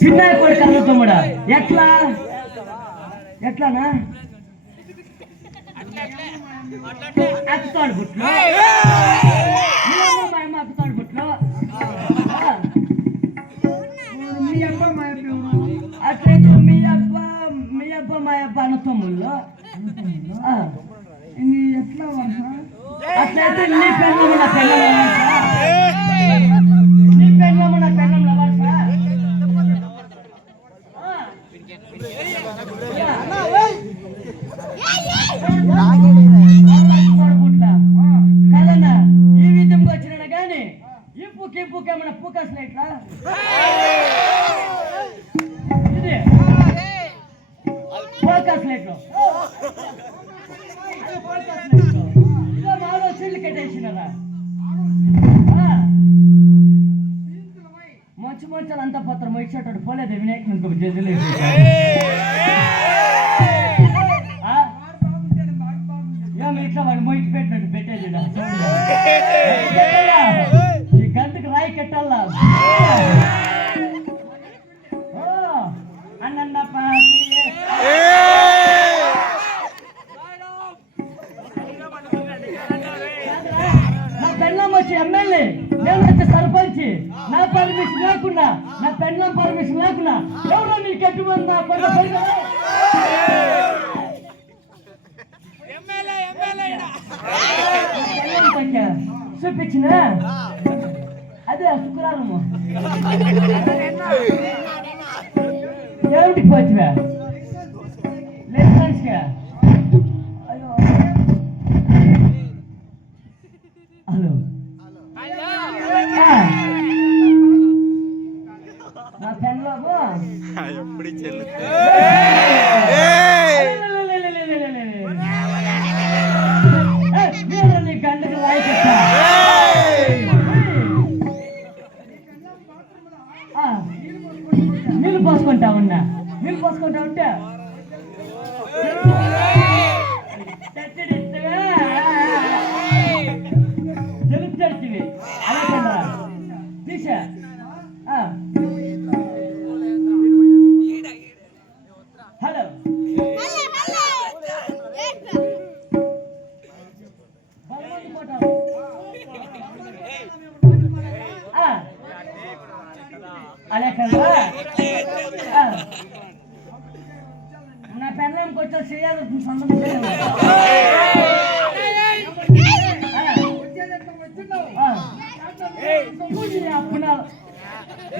చిన్న కొడుకు అన్న తమ్ముడా ఎట్లా ఎట్లానా అక్కుతాడు బుట్లో అక్కుతాడు బుట్లో అట్లయితే మీ అబ్బ మా అబ్బ అన్న తమ్ముళ్ళు ఎట్లా అట్లయితే నీ పెళ్ళము నా నీ పెళ్ళము నా పెళ్ళంలో కదన్నా ఈ విధంగా వచ్చినా గాని ఇప్పుకేమన్నా పూకాసిన ఇట్లా ఇది ఫోకాస్లెట్లో ఇలా మాలో చిల్లు కట్టేసినారా మంచి అంతా పత్రం ఇచ్చేటాడు పోలేదు వినాయక్ ఇంకో జడ్జిలే ఇట్లా వాడు మొయ్యి పెట్టినట్టు పెట్టేది ఈ గంటకు రాయి కట్టాలా అన్న నా పెళ్ళం వచ్చి ఎమ్మెల్యే నేను వచ్చి సర్పంచ్ నా పర్మిషన్ లేకున్నా నా పెళ్ళం పర్మిషన్ లేకున్నా ఎవరో నీకు ఎట్టుమంది చూపించిన అదే శుక్రవారము ఏమిటికి వచ్చివా లెఫ్ట్ హలో నా పెన్లో నీ గంటకు రాయిస్తా నీళ్ళు పోసుకుంటా ఉంటే తెలుపుతాడువి అలా తీసా హలో అలా కదా నా పెళ్ళంకి వచ్చా చేయాలి సంబంధం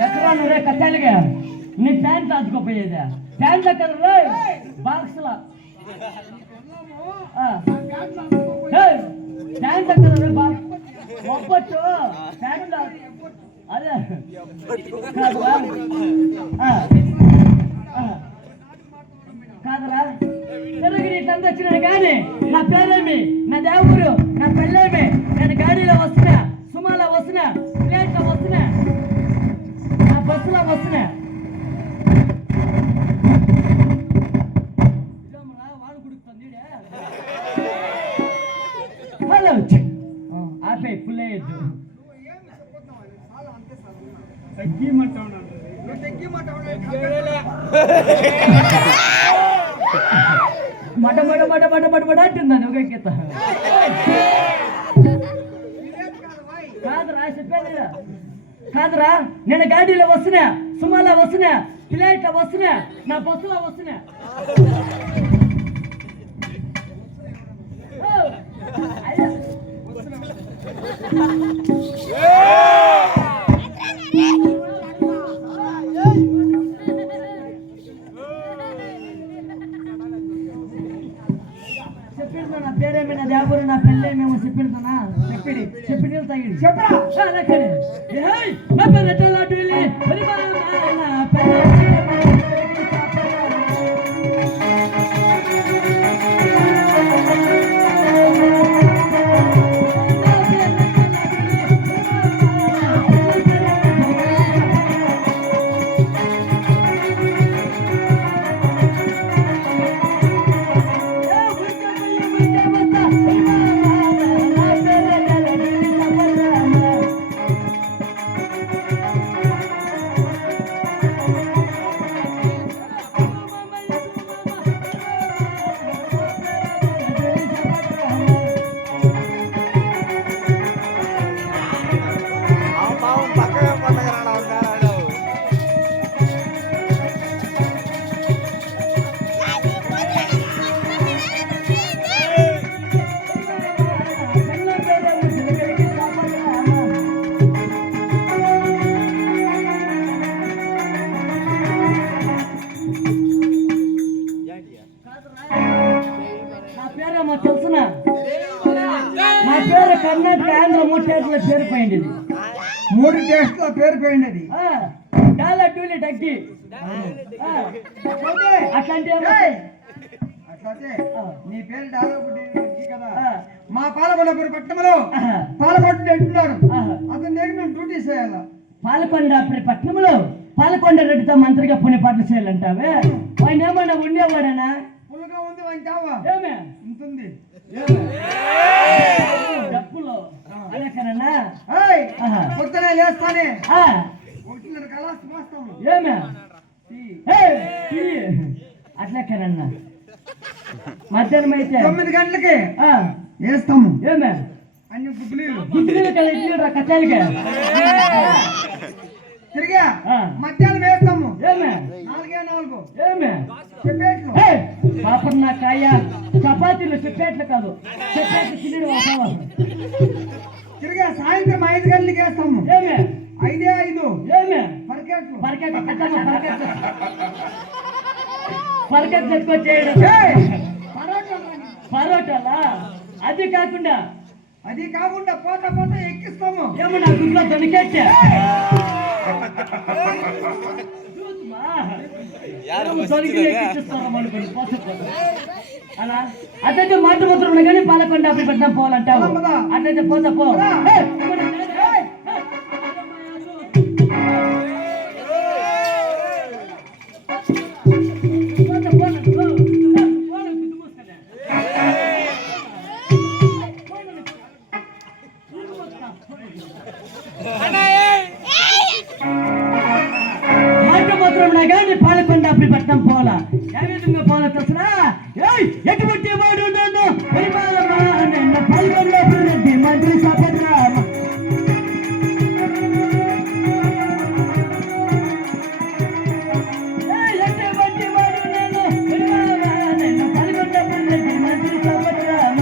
ఎక్కడా నువ్వే కట్టాలిగా నీ ప్యాంట్లు అతుకోపోయేదా ప్యాంట్ ఎక్కడ బాక్స్లా ప్యాంట్ ఎక్కడ బాక్స్ ఒప్పచ్చు ప్యాంట్ అదే కాదరా తిరిగి నీ తండ్రి వచ్చినాను కానీ నా పేరేమి నా దేవుడు నా పెళ్ళేమి నేను గాడిలో వస్తున్నా సుమాలో వస్తున్నా ప్లేట్లో వస్తున్నా నా బస్సులో వస్తున్నా హలో ఆపే పుల్లేయద్దు మట అంటుందని ఒక గీత కాదురా చెప్పేది కాదురా నేను గాడిలో వస్తున్నా సుమాలో వస్తున్నా ప్లేట్లో వస్తున్నా నా బస్సులో వస్తున్నా చెప్పిన నా పేరేమి నా దేవుడు నా పెళ్ళేమేమో చెప్పిడుతానా చెప్పిడి తగిడి చెప్పరా నా పేరు పోయినది డాలా డూలి డగ్గి అట్లాంటి అట్లయితే నీ పేరు డాలగుడ్డి కదా. మా పాలకొండపురి పట్టణంలో పాలకొండ అంటున్నారు. అతని దగ్గర మేము డ్యూటీ చేయాలా? పాలకొండపురి పట్టణంలో పాలకొండ రెడ్డితో మంత్రిగా పుణ్యపాట్లు చేయాలంటావే? ఆయన ఏమన్నా ఉండేవాడనా? పుల్లగా ఉంది అంటావా? ఏమే ఉంటుంది డప్పులో అదే కదన్నా. పొద్దునే లేస్తానే 1:30 కలాస్ పోస్తాము. ఏమే అట్లా కదన్నా. మధ్యాహ్నం అయితే 9 గంటలకి వేస్తాము. ఏమే అన్ని గుడ్లు కట్టాలిగా తిరిగా మధ్యాహ్నం వేస్తాము. ఏమే 4 ఏమే చెప్పేట్లు పాపం నా కాయ చపాతీలు చెప్పేట్లు కాదు, చెప్పేట్లు తినడం. తిరిగా సాయంత్రం 5 గంటలకి వేస్తాము. ఏమే 5 ఏమే పరికెట్లు పరకెట్లు ఎత్తుకొచ్చేయడం. పరోటాలా? అది కాకుండా పోతా పోతా ఎక్కిస్తాము. ఏమో నా గుడ్లో దొరికెట్టా అలా అట్లయితే మాట మాత్రం కానీ పాలకొండ పట్టణం పోవాలంటావు. అట్లయితే పోతా పో. కానీ పాలకొండ పట్టణం పోలా. ఏ విధంగా పోలా తెలుసునా? ఎటువంటి వాడు నన్ను పాల్గొండ రెడ్డి మంత్రి సభద్రామ ఎటువంటి వాడు నన్ను పాల్గొండ రెడ్డి మంత్రి సభద్రామ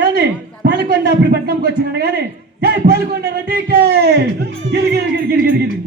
కానీ పాలకొండ పట్టణంకి వచ్చినాడు కానీ జై పాలకొండ రెడ్డికే గిరి గిరి గిరి గిరి గిరి గిరి.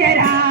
Get out!